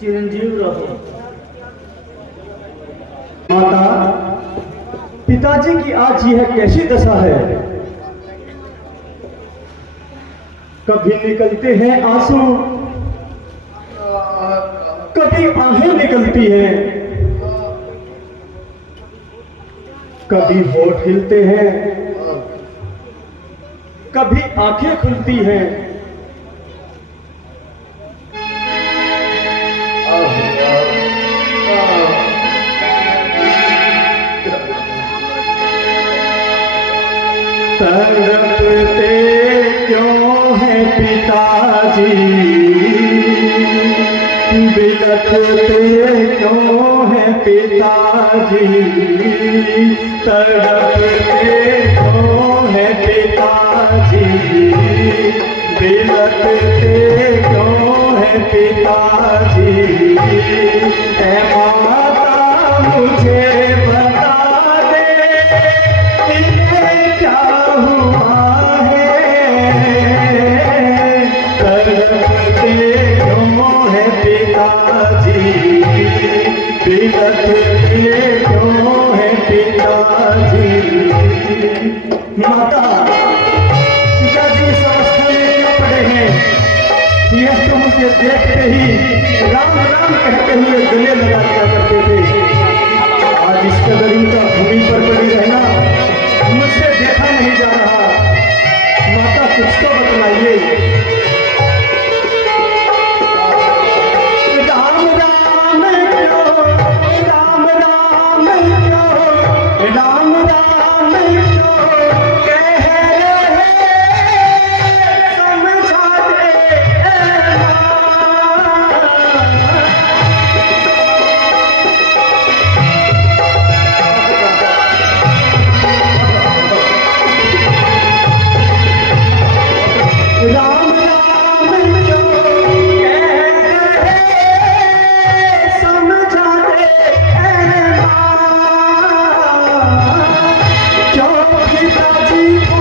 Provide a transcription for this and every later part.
चिरंजीव रहो। माता, पिताजी की आज यह कैसी दशा है? कभी निकलते हैं आंसू, कभी आहें निकलती हैं, कभी होठ हिलते हैं, कभी आंखें खुलती हैं। तड़पते क्यों है पिताजी, बिलखते क्यों है पिताजी, तड़पते क्यों है पिताजी, बिलखते क्यों है पिताजी। ऐ माता मुझे बता दे इन्हें क्या हुआ है, तड़पते क्यों है पिताजी, बिलखते क्यों है पिताजी। माता, पिताजी इस अवस्था में क्यों पड़े हैं? यह तो मुझे देखते ही राम राम कहते हुए गले लगा दिया करते थे। आज इस कदर इनका भूमि पर पड़ी रहना मुझसे देखा नहीं जा रहा। माता, कुछ तो बतलाइए। राम राम क्यों, राम राम क्यों, राम राम क्यों कह रहे, समझा दे राम राम क्यों कह रहे, समझा दे क्यों पिताजी को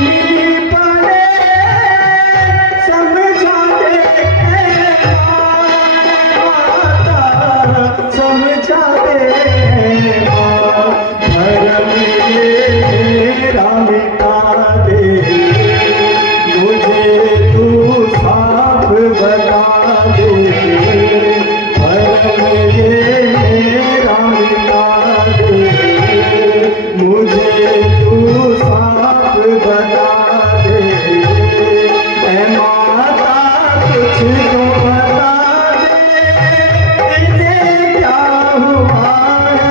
नहीं पड़े, समझा दे माता, समझा दे धर्म ये मेरा मिटा दे, मुझे तू साफ बता दे, धर्म ये मेरा मिटा दे, मुझे तू साफ बता दे। ऐ माता, कुछ तो बता दे इन्हें क्या हुआ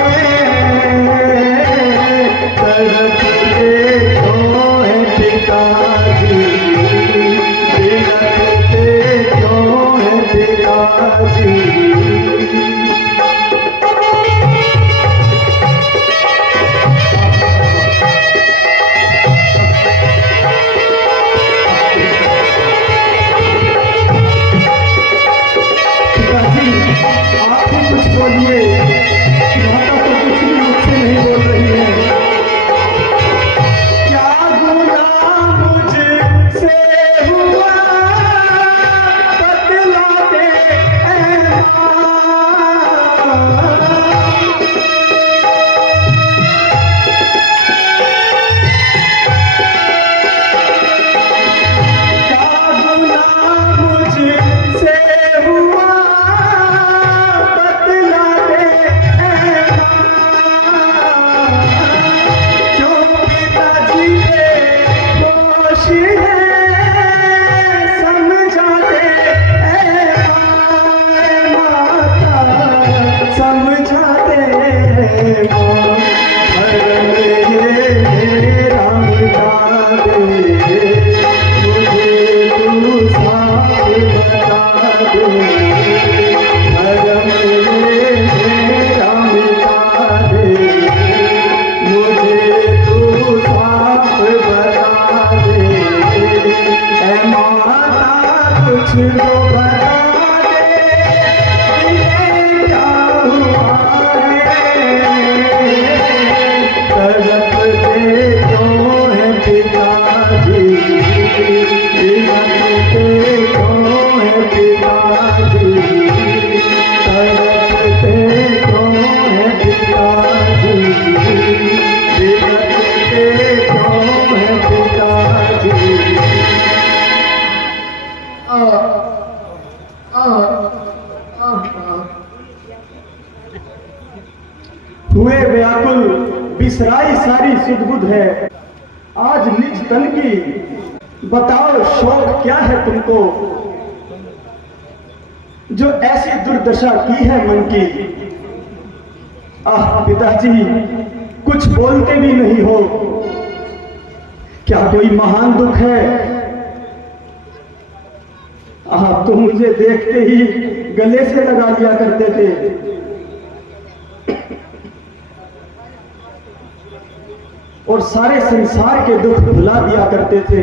है, तड़पते क्यों है पिताजी, बिलखते क्यों है पिताजी। बिसराई सारी सुध-बुध है। आज निज तन की बताओ शौक क्या है तुमको, जो ऐसी दुर्दशा की है मन की। आह पिताजी, कुछ बोलते भी नहीं हो, क्या कोई महान दुख है? आप तो मुझे देखते ही गले से लगा लिया करते थे। और सारे संसार के दुख भुला दिया करते थे।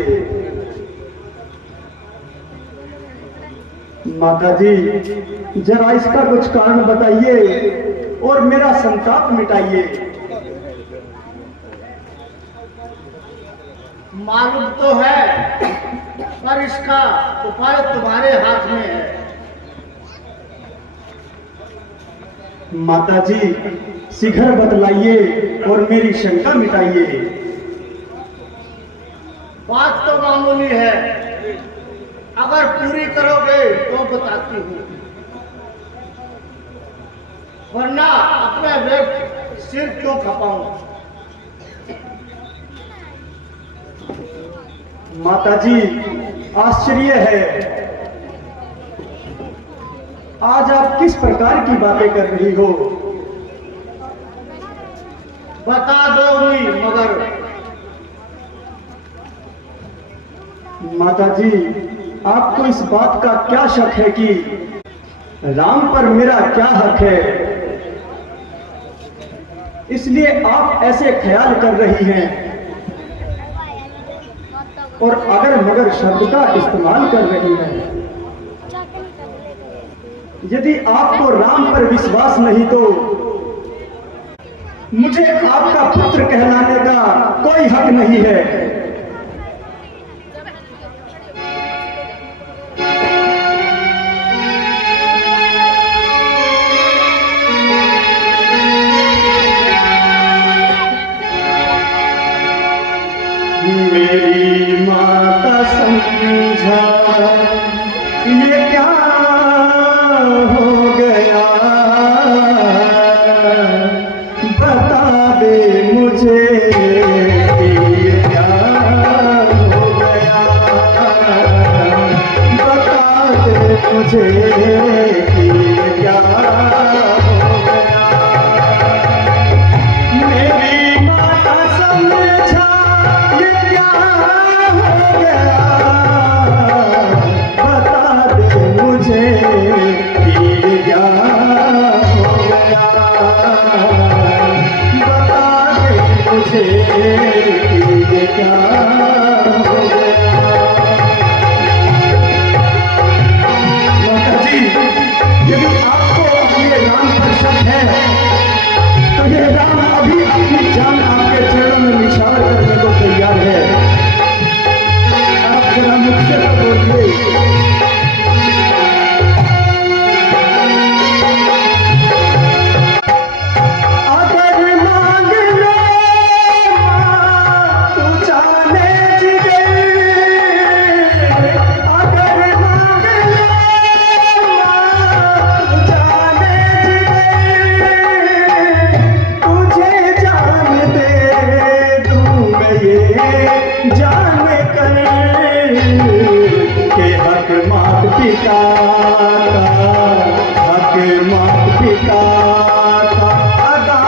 माताजी, जरा इसका कुछ कारण बताइए और मेरा संताप मिटाइए। मालूम तो है, पर इसका उपाय तुम्हारे हाथ में है। माताजी, शीघ्र बतलाइए और मेरी शंका मिटाइए। बात तो मामूली है, अगर पूरी करोगे तो बताती हूँ, वरना अपने वेट सिर क्यों खपाऊं। माताजी, आश्चर्य है, आज आप किस प्रकार की बातें कर रही हो? बता दोगी मगर। माताजी, आपको इस बात का क्या शक है कि राम पर मेरा क्या हक है, इसलिए आप ऐसे ख्याल कर रही हैं और अगर मगर शब्द का इस्तेमाल कर रही हैं। यदि आपको राम पर विश्वास नहीं तो मुझे आपका पुत्र कहलाने का कोई हक नहीं है। मेरी माता समझा ये क्या हो गया, बता दे मुझे ये क्या हो गया, बता दे मुझे ये क्या हो गया। मेरी माता समझा ये क्या हो गया, बता दे मुझे ये क्या हो गया, बता दे मुझे ये क्या हो गया। माताजी, यदि आपको अपने राम पर शक है तो ये राम अभी अपनी जान आपके चरणों में निछावर करने को तैयार है। आप जरा मुझसे तो बोलिए। अगर मांग लो मां तू जाने जिगर, अगर मांग लो मां तू जाने जिगर, तुझे जान दे दूं मैं ये जान कर के हक मात पिता का, हक मात पिता का अदा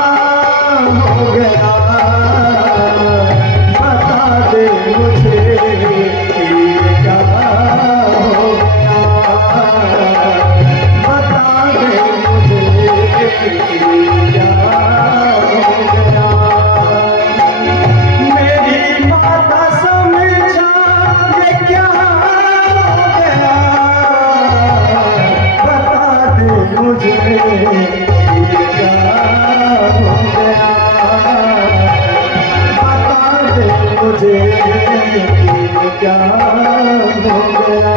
हो गया। बता दे मुझे ये क्या हो गया, बता दे मुझे ये क्या हो गया। मेरी माता समझा ये क्या हो गया, बता दे मुझे ये क्या हो गया, बता दे मुझे ये क्या हो गया।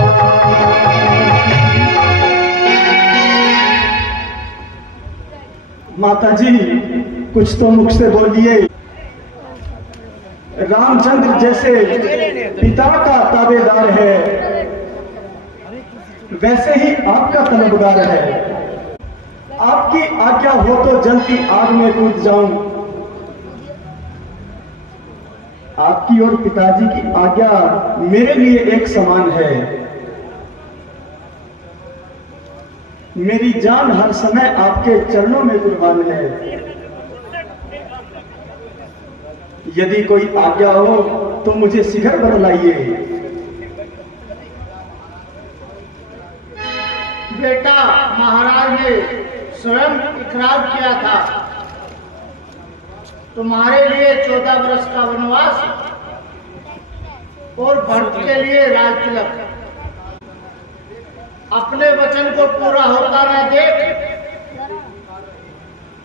माताजी, कुछ तो मुख से बोलिए। रामचंद्र जैसे पिता का ताबेदार है, वैसे ही आपका तलबगार है। आपकी आज्ञा हो तो जलती आग में कूद जाऊं, आपकी और पिताजी की आज्ञा मेरे लिए एक समान है। मेरी जान हर समय आपके चरणों में कुर्बान है। यदि कोई आज्ञा हो तो मुझे शीघ्र बतलाइए। बेटा, महाराज ने स्वयं इकरार किया था तुम्हारे लिए 14 वर्ष का वनवास और भरत के लिए राजतिलक। अपने वचन को पूरा होता न देख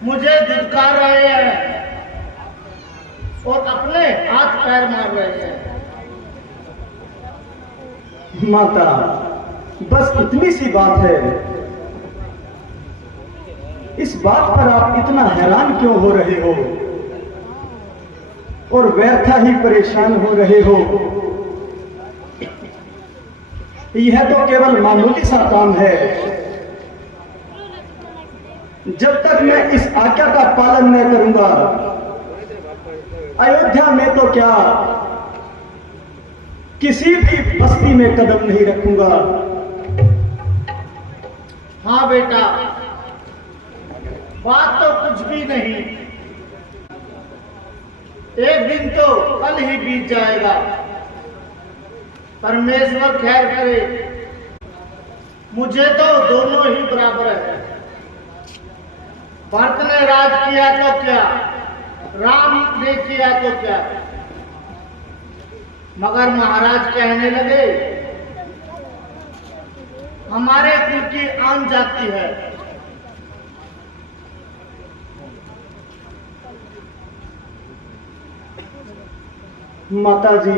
मुझे धिक्कार रहे हैं और अपने हाथ पैर मार रहे हैं। माता, बस इतनी सी बात है। इस बात पर आप इतना हैरान क्यों हो रहे हो और व्यर्था ही परेशान हो रहे हो? यह तो केवल मामूली सा काम है। जब तक मैं इस आज्ञा का पालन न करूंगा, अयोध्या में तो क्या किसी भी बस्ती में कदम नहीं रखूंगा। हाँ बेटा, बात तो कुछ भी नहीं। एक दिन तो कल ही बीत जाएगा। परमेश्वर खैर करे, मुझे तो दोनों ही बराबर है। भरत ने राज किया तो क्या, राम ने किया तो क्या, मगर महाराज कहने लगे हमारे कुल की आन जाती है। माता जी,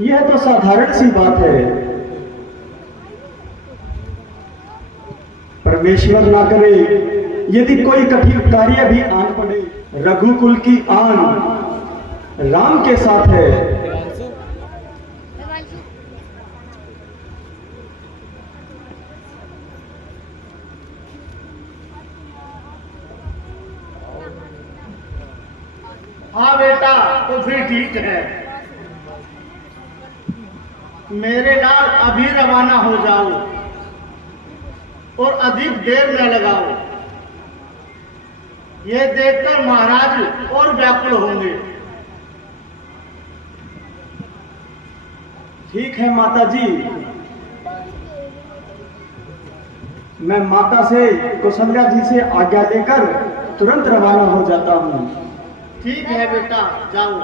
यह तो साधारण सी बात है। परमेश्वर ना करे यदि कोई कठिन कार्य भी आन पड़े, रघुकुल की आन राम के साथ है। हाँ बेटा, तो फिर ठीक है। मेरे लाल अभी रवाना हो जाओ और अधिक देर न लगाओ। ये देखकर महाराज और व्याकुल होंगे। ठीक है माता जी, मैं माता से कौशल्या जी से आज्ञा लेकर तुरंत रवाना हो जाता हूँ। ठीक है बेटा, जाओ।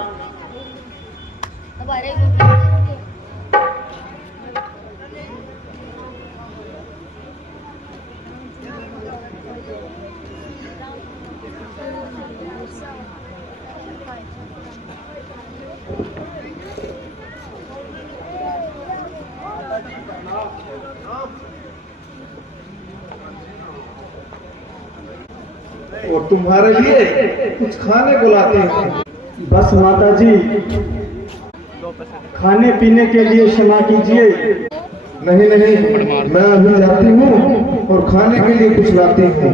और तुम्हारे लिए कुछ खाने को लाते हैं। बस माता जी, खाने पीने के लिए क्षमा कीजिए। नहीं नहीं, मैं अभी जाती हूँ और खाने के लिए कुछ लाती हूँ।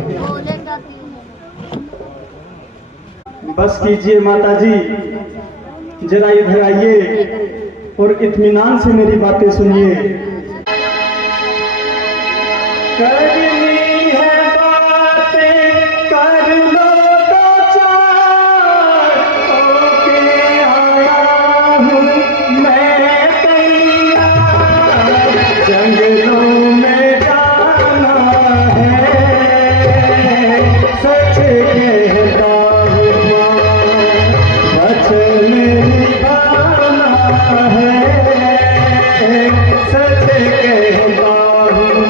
बस कीजिए माता जी, जरा इधर आइए और इत्मीनान से मेरी बातें सुनिए। करनी है बातें कर लो तो चार, होके आया हूँ मैं तैयार। जंगलों में जाना है, सच कहता हूँ वचन निभाना है, सच कहता हूँ।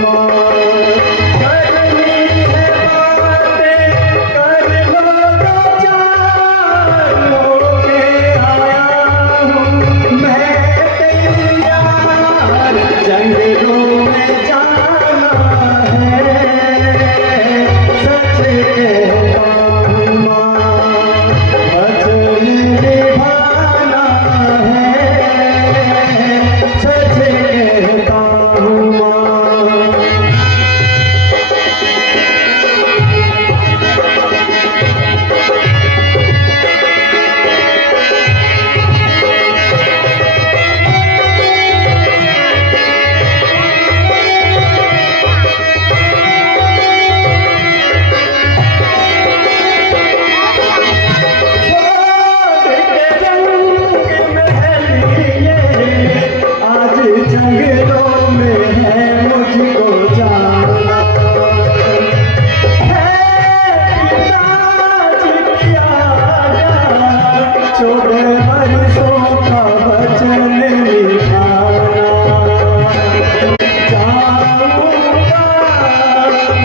14 वर्षों का वचन निभाना, जाऊंगा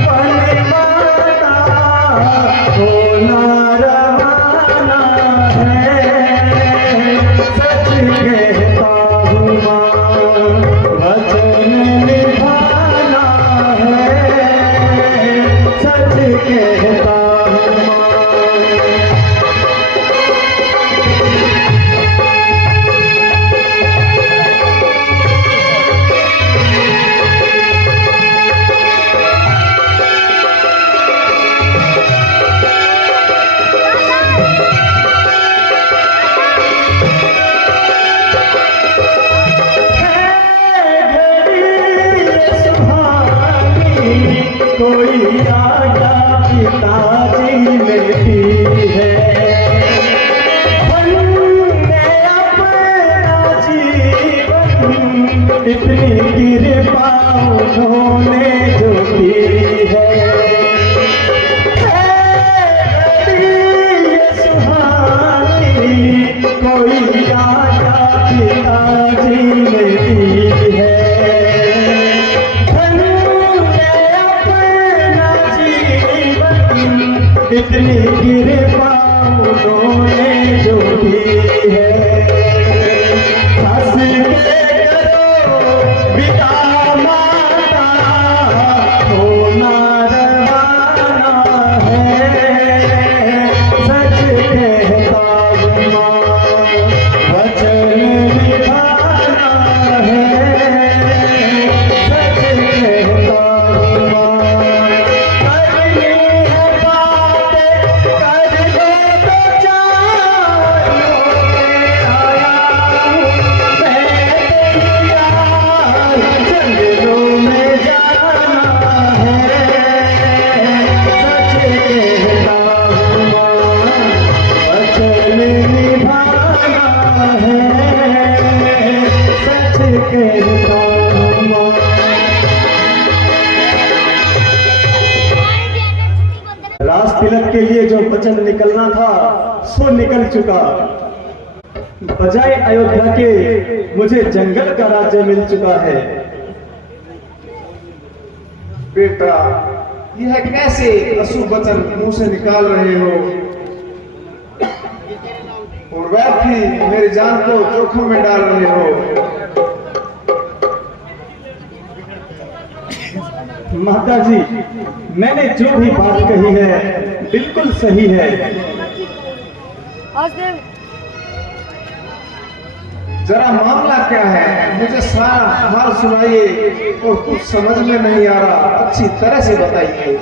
बनवाना, होना रवाना है, सच कहता हूँ माँ, वचन निभाना है, सच कहता हूँ माँ। कोई आजा पिताजी ने दी है, हमने अपना जीवन इतनी कृपा उन्होंने जो की है, ये सुहानी कोई आजा पिताजी ने दी है, इतनी कृपा उन्होंने जो की है, हंस के करो पिता माता, होना रवाना है, सच कहता हूँ माँ, वचन निभाना है, सच कहता हूँ माँ। राज तिलक के लिए जो वचन निकलना था सो निकल चुका, बजाय अयोध्या के मुझे जंगल का राज्य मिल चुका है। बेटा, यह कैसे अशुभ वचन मुंह से निकाल रहे हो, और वह भी मेरी जान को जोखिम में डाल रहे हो। माता जी, मैंने जो भी बात कही है बिल्कुल सही है। जरा मामला क्या है, मुझे सारा हाल सुनाइए, और कुछ समझ में नहीं आ रहा, अच्छी तरह से बताइए।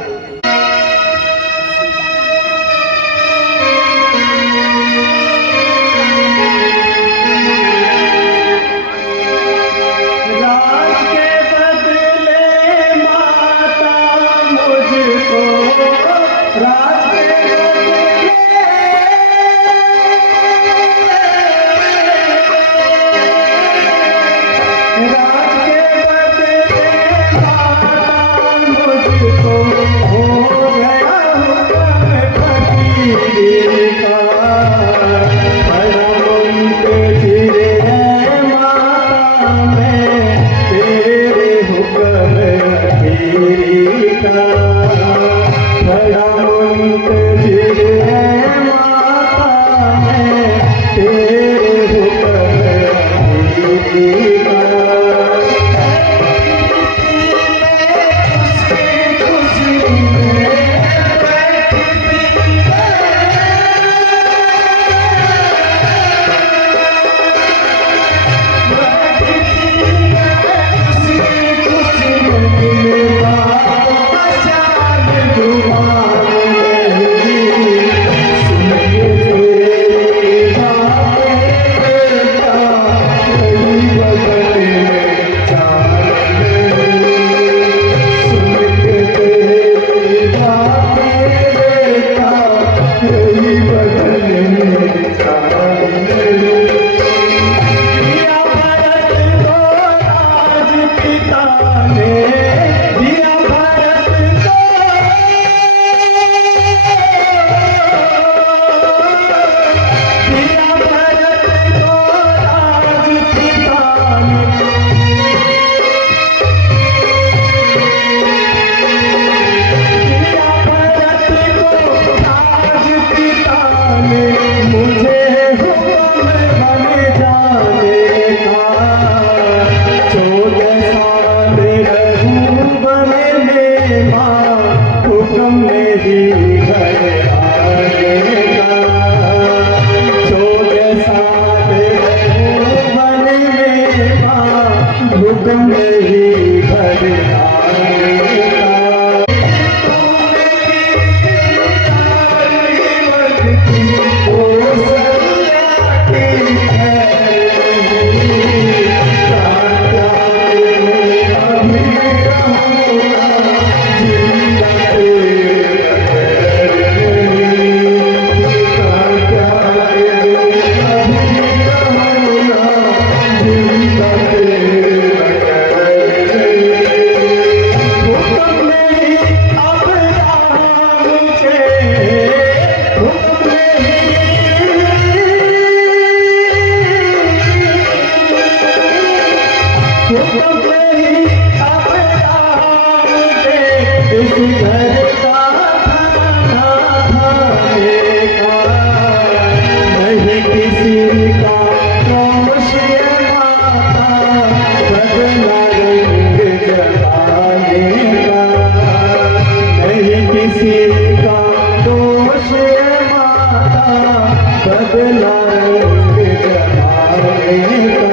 राज के बदले माता मुझको, राज के बदले माता मुझको किसी का दोष है माता, बदला रंग जमाने का। नहीं किसी का दोष है माता, बदला रंग जमाने का।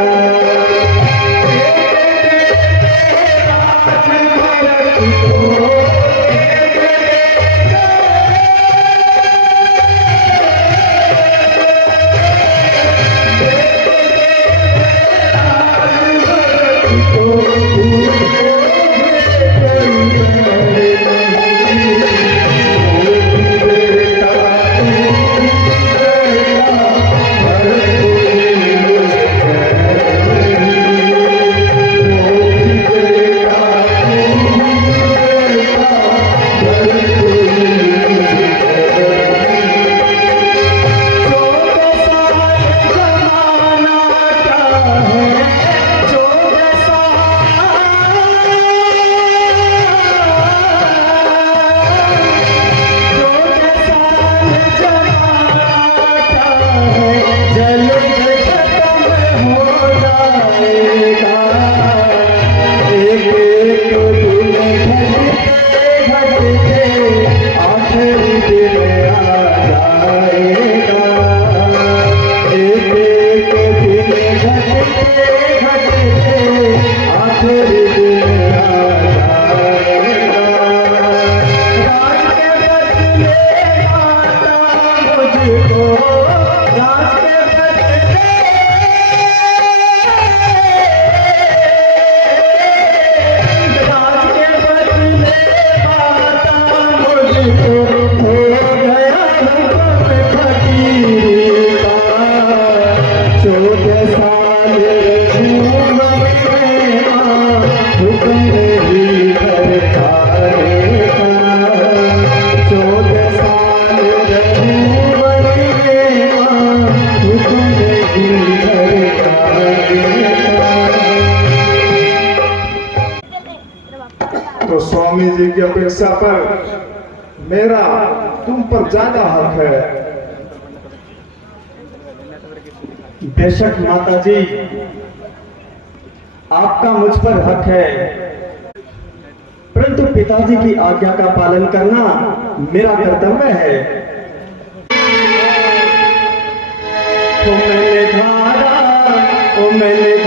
तो स्वामी जी की अपेक्षा पर मेरा तुम पर ज्यादा हक है। बेशक माता जी, आपका मुझ पर हक है, परंतु पिताजी की आज्ञा का पालन करना मेरा कर्तव्य है। ओ मैंने धारा, ओ मैंने